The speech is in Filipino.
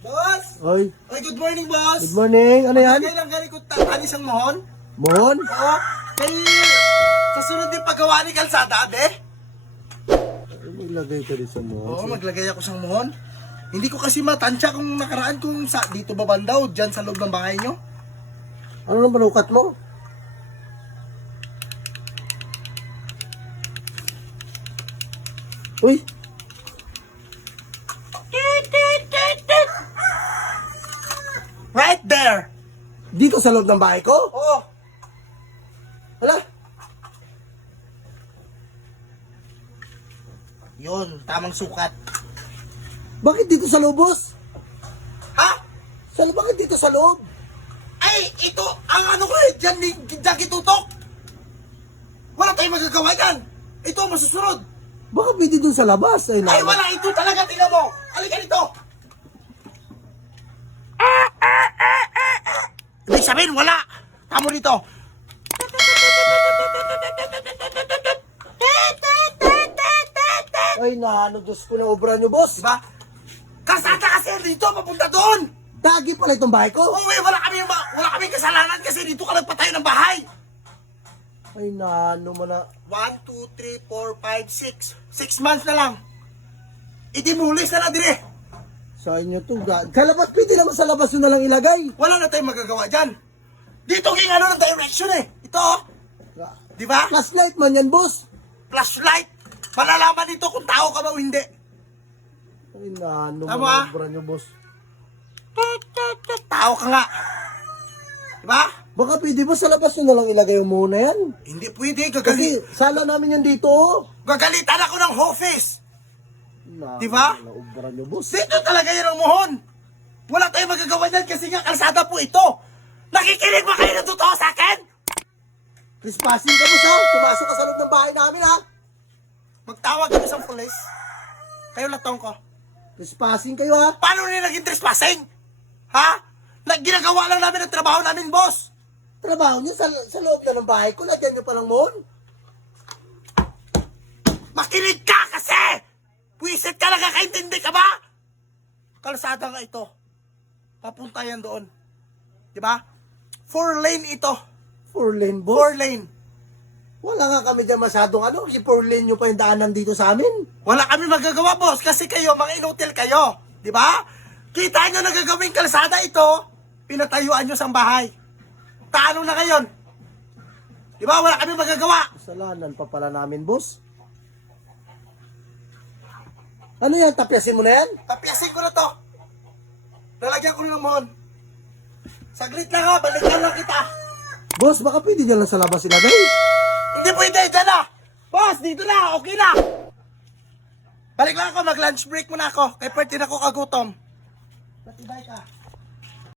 Boss! Oy, Oy, good morning, boss! good morning. Ano yan? Kailan galing ko tanis ang mohon? Mohon? Oo. Kay sa sunod din paggawa ni kalsada, be? Ilagay ko rin sa mohon. Oo, maglagay ako sa mohon. Hindi ko kasi matansya kung nakaraan kung sa dito ba bandaw, dyan sa loob ng bahay nyo. Ano nang panukat mo? Uy, Right there! dito sa loob ng bahay ko? Oo. Hala, Yun, tamang sukat. bakit dito sa loob, boss? Ha? Bakit dito sa loob? Ay, ito, ang ano ko eh, dyan kitutok. Wala tayong magagawa dyan. Ito ang masusunod. Baka pwede dun sa labas. Ay, Ay, wala, ito talaga, tingnan mo. Halika dito. Ibig sabihin, wala. Tamo dito. Ay, naano, Diyos ko na obra nyo, boss. Diba? Kasada kasi dito, papunta doon. Dagi pala itong bahay ko. Oo, wala kami kasalanan kasi dito ka nagpatayo ng bahay. Ay, naano mo na. 1, 2, 3, 4, 5, 6. 6 months na lang. Idimulis na lang dire. Sa inyo to. Sa labas, pwede naman sa labas yun na lang ilagay. Wala na tayong magagawa dyan. Dito king ano ng direction eh. Ito, oh. Di ba? Flashlight man yan, boss. Flashlight. Malalaman dito kung tao ka ba o hindi. Ay, naano mo Tama. na obra nyo, boss. Tao ka nga. Di ba? Baka pwede ba sa labas yun na lang ilagay yung muna yan? Hindi pwede. Kasi sala namin yan dito, oh. Gagalitan ako ng office. Naano Di ba? na obra nyo, boss. Dito talaga yun ang mohon. Wala tayong magagawa dyan kasi nga kalsada po ito. Nakikinig ba kayo ng totoo sa akin? Trespassing ka, boss, ha? Pumasok ka sa loob ng bahay namin, ha? Magtawag kami sa pulis. Kayo latong ko. Trespassing kayo, ha? Paano nila naging trespassing? Ha? Ginagawa lang namin ang trabaho namin, boss. Trabaho nyo sa loob na ng bahay ko. Lagyan nyo palang mohon. Makinig ka kasi! Pwisit ka, nakakaintindi ka ba? Kalsada nga ito. Papunta yan doon. Diba? 4 lane ito. 4 lane, boss. 4 lane. Wala nga kami dyan masyadong ano. Yung 4 lane nyo pa yung daanan dito sa amin. Wala kami magagawa, boss, kasi kayo, mga inutil kayo. Diba? Kita nyo nagagawing kalsada ito, pinatayuan nyo sa bahay. Taano na ngayon? Diba? Wala kami magagawa. Kasalanan pa pala namin, boss. Ano yan? Tapyasin mo na yan? Tapyasin ko na to. Lalagyan ko na ng mohon. Saglit lang ha, balikan lang kita. Boss, baka pwede dyan lang sa labas ilagay. Hindi pwede, dyan na. Boss, dito na, okay na. Balik lang ako, mag-lunch break muna ako. Kaya pwede na ako kagutom. Patibay ka.